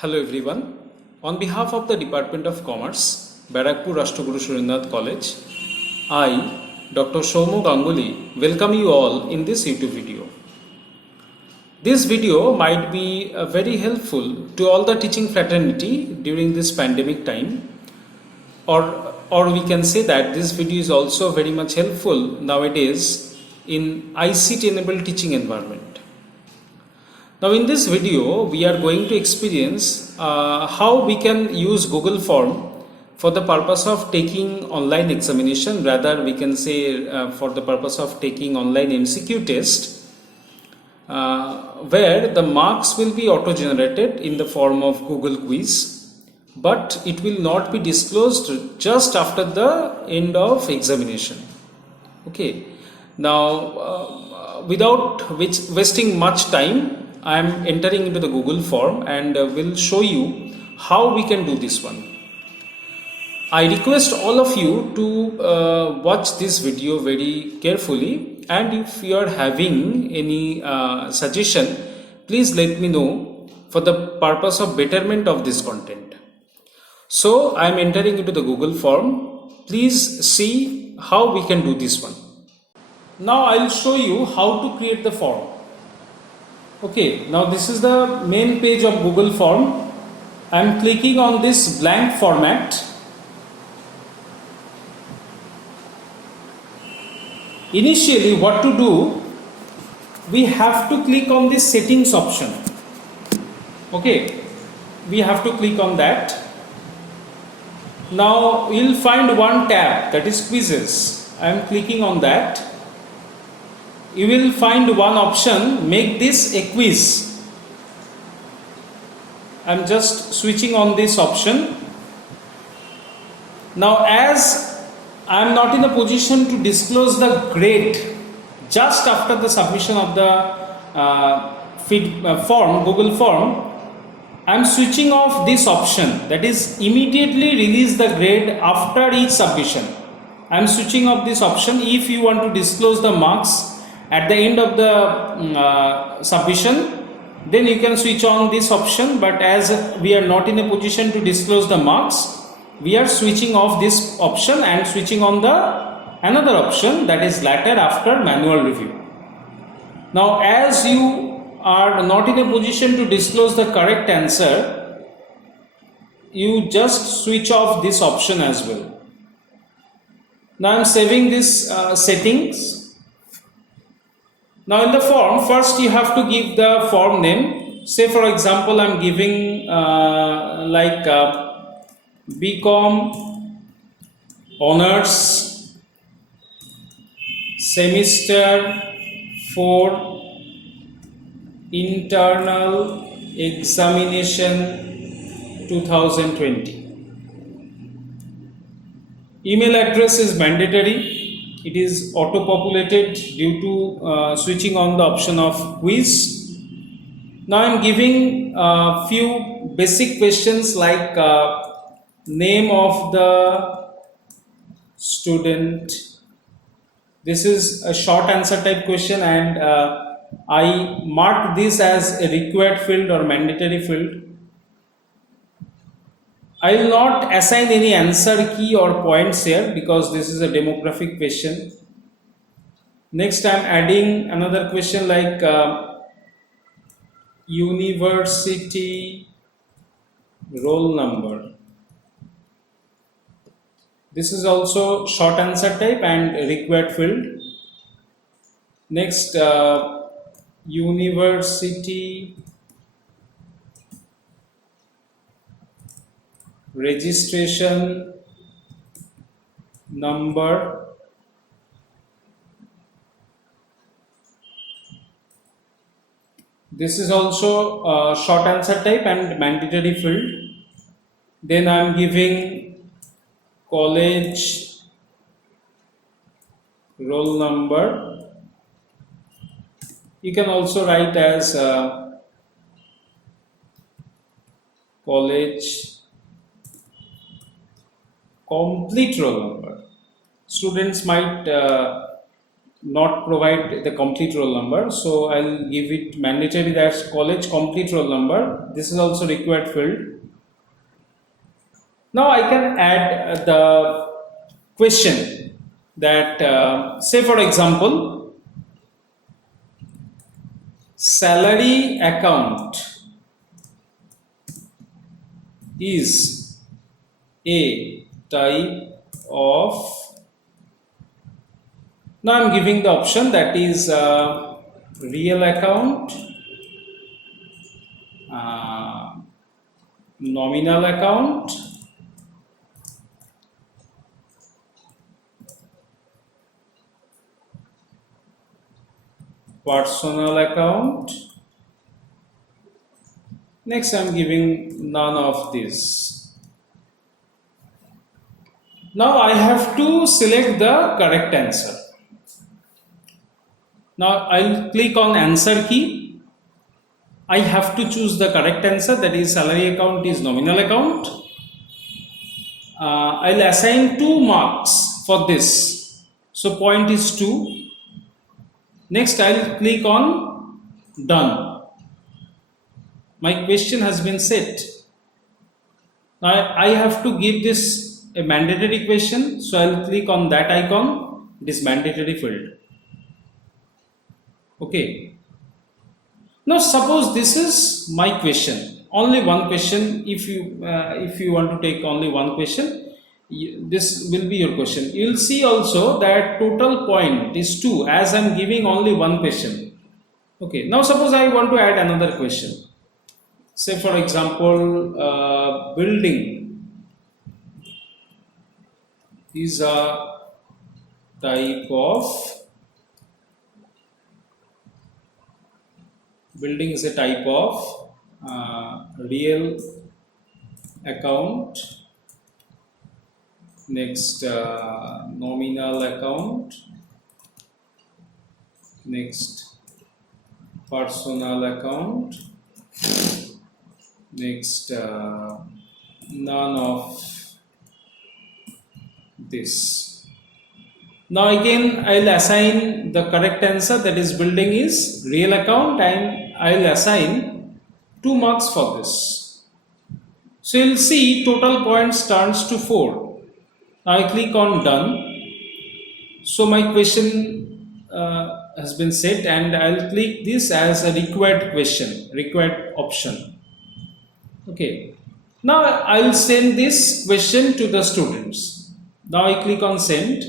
Hello everyone. On behalf of the Department of Commerce, Barakpur Rashtraguru Surendranath College, I, Dr. Shaumo Ganguly, welcome you all in this YouTube video. This video might be very helpful to all the teaching fraternity during this pandemic time, or we can say that this video is also very much helpful nowadays in ICT enabled teaching environment. Now in this video, we are going to experience how we can use Google Form for the purpose of taking online examination, rather we can say for the purpose of taking online MCQ test, where the marks will be auto-generated in the form of Google quiz, but it will not be disclosed just after the end of examination. Okay, now without wasting much time, I am entering into the Google form and will show you how we can do this one. I request all of you to watch this video very carefully, and if you are having any suggestion, please let me know for the purpose of betterment of this content. So I am entering into the Google form. Please see how we can do this one. Now I will show you how to create the form. Okay, now this is the main page of Google form. I am clicking on this blank format. Initially, what to do? We have to click on this settings option. Okay, we have to click on that. Now you will find one tab, that is quizzes. I am clicking on that. You will find one option, make this a quiz. I am just switching on this option. Now as I am not in a position to disclose the grade just after the submission of the form, Google form, I am switching off this option, that is immediately release the grade after each submission. I am switching off this option. If you want to disclose the marks at the end of the submission, then you can switch on this option, but as we are not in a position to disclose the marks, we are switching off this option and switching on the another option, that is later after manual review. Now as you are not in a position to disclose the correct answer, you just switch off this option as well. Now I am saving this settings. Now in the form, first you have to give the form name. Say for example, I am giving like BCom Honors Semester 4 Internal Examination 2020. Email address is mandatory. It is auto-populated due to switching on the option of quiz. Now I am giving a few basic questions like name of the student. This is a short answer type question, and I marked this as a required field or mandatory field. I will not assign any answer key or points here because this is a demographic question. Next, I am adding another question like university roll number. This is also short answer type and required field. Next, university registration number. This is also a short answer type and mandatory field. Then I am giving college roll number. You can also write as college complete roll number. Students might not provide the complete roll number, so I'll give it mandatory, that's college complete roll number. This is also required field. Now I can add the question that say for example, salary account is a type of. Now I'm giving the option that is real account, nominal account, personal account. Next I'm giving none of this. Now I have to select the correct answer. Now I'll click on answer key. I have to choose the correct answer, that is salary account is nominal account. I'll assign 2 marks for this. So point is 2. Next I'll click on done. My question has been set. Now I have to give this a mandatory question. So I'll click on that icon, this mandatory field. Okay. Now suppose this is my question, only one question. If you want to take only one question, this will be your question. You will see also that total point is 2 as I'm giving only one question. Okay. Now suppose I want to add another question. Say for example, building is a type of. Building is a type of real account. Next nominal account. Next personal account. Next none of this. Now again I'll assign the correct answer, that is building is real account, and I'll assign 2 marks for this. So you'll see total points turns to 4. Now I click on done. So my question has been set, and I'll click this as a required question, required option. Okay. Now I'll send this question to the students. Now I click on send.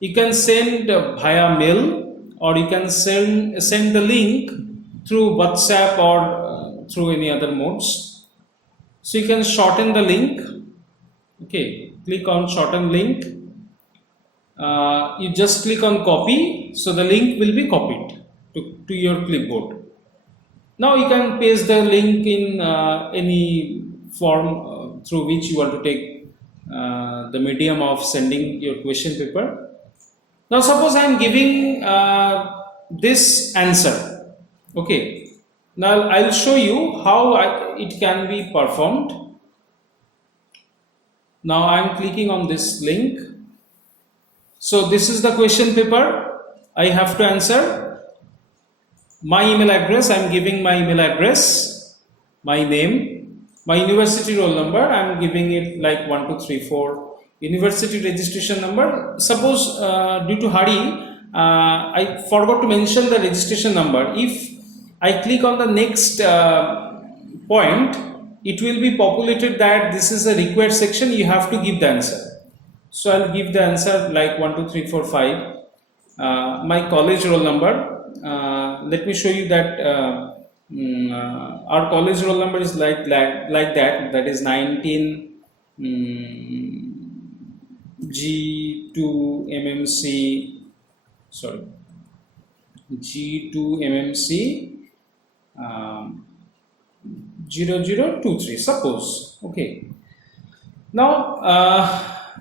You can send via mail, or you can send the link through WhatsApp or through any other modes. So you can shorten the link. Okay, click on shorten link. You just click on copy, so the link will be copied to your clipboard. Now you can paste the link in any form through which you want to take the medium of sending your question paper. Now suppose I am giving this answer. Okay. Now I'll show you how it can be performed. Now I am clicking on this link. So this is the question paper I have to answer. My email address, I am giving my email address, my name, my university roll number, I am giving it like 1, 2, 3, 4. University registration number. Suppose due to hurry, I forgot to mention the registration number. If I click on the next point, it will be populated that this is a required section, you have to give the answer. So I'll give the answer like 1, 2, 3, 4, 5. My college roll number. Let me show you that our college roll number is like that. That is 19. G2 MMC 0023, suppose. Okay. Now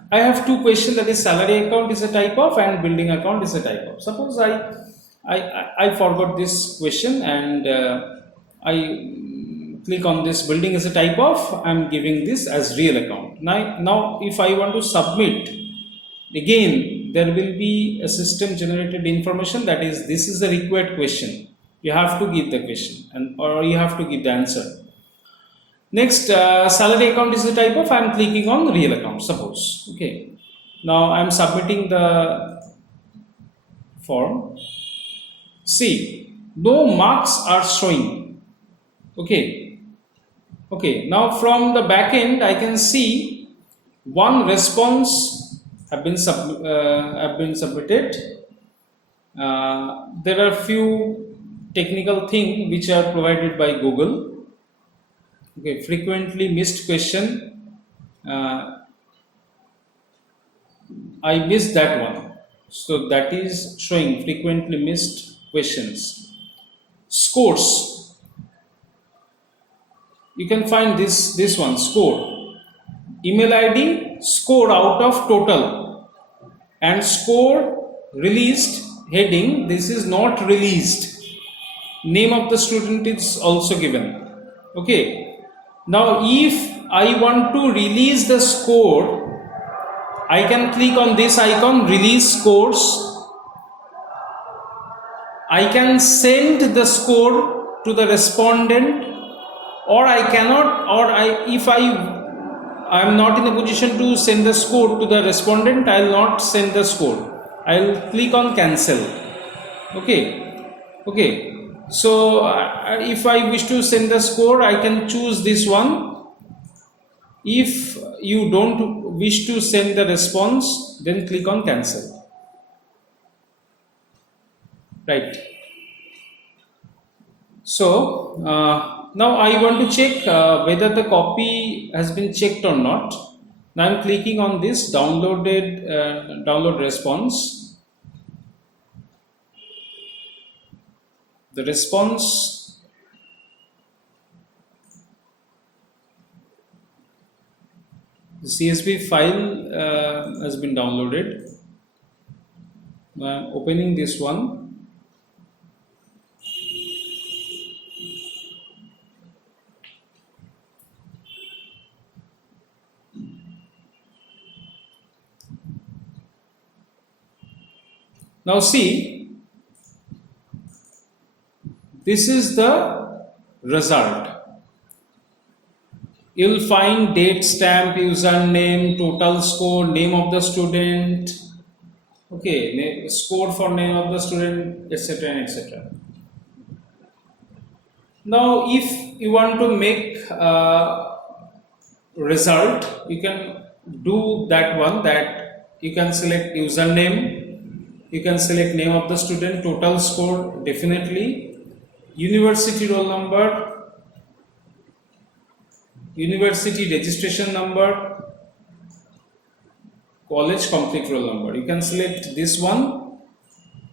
I have 2 questions, that is salary account is a type of and building account is a type of. Suppose I forgot this question and I click on this building is a type of, I'm giving this as real account. Now if I want to submit again there will be a system generated information, that is, this is the required question. You have to give the question or you have to give the answer. Next, salary account is the type of, I am clicking on real account, suppose. Okay. Now I am submitting the form. See, no marks are showing. Okay. Okay. Now from the back end, I can see one response have been submitted. There are few technical things which are provided by Google. Okay, frequently missed question. I missed that one. So that is showing frequently missed questions. Scores. You can find this one, score. Email ID, score out of total. And score released, heading, this is not released. Name of the student is also given. Okay. Now if I want to release the score, I can click on this icon, release scores. I can send the score to the respondent, or I cannot, or if I am not in a position to send the score to the respondent, I will not send the score. I will click on cancel. Okay. Okay. So if I wish to send the score, I can choose this one. If you don't wish to send the response, then click on cancel. Right. So now I want to check whether the copy has been checked or not. Now I am clicking on this download response. The response the CSV file has been downloaded. I am opening this one. Now see, this is the result. You will find date stamp, username, total score, name of the student, okay, score for name of the student, etc. and etc. Now if you want to make result, you can do that one, that you can select username, you can select name of the student, total score, definitely, university roll number, university registration number, college complete roll number. You can select this one,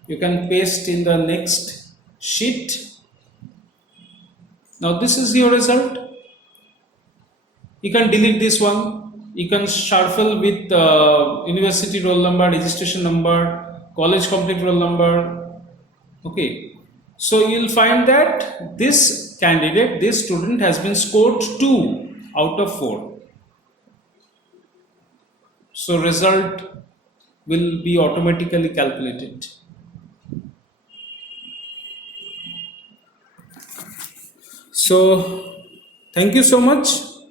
you can paste in the next sheet. Now this is your result. You can delete this one, you can shuffle with university roll number, registration number, college complete roll number. Okay. So you will find that this candidate, this student has been scored 2 out of 4. So result will be automatically calculated. So thank you so much.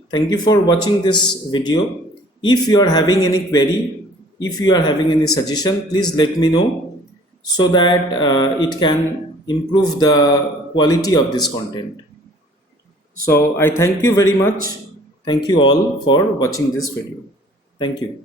Thank you for watching this video. If you are having any query, if you are having any suggestion, please let me know so that it can improve the quality of this content. So I thank you very much. Thank you all for watching this video. Thank you.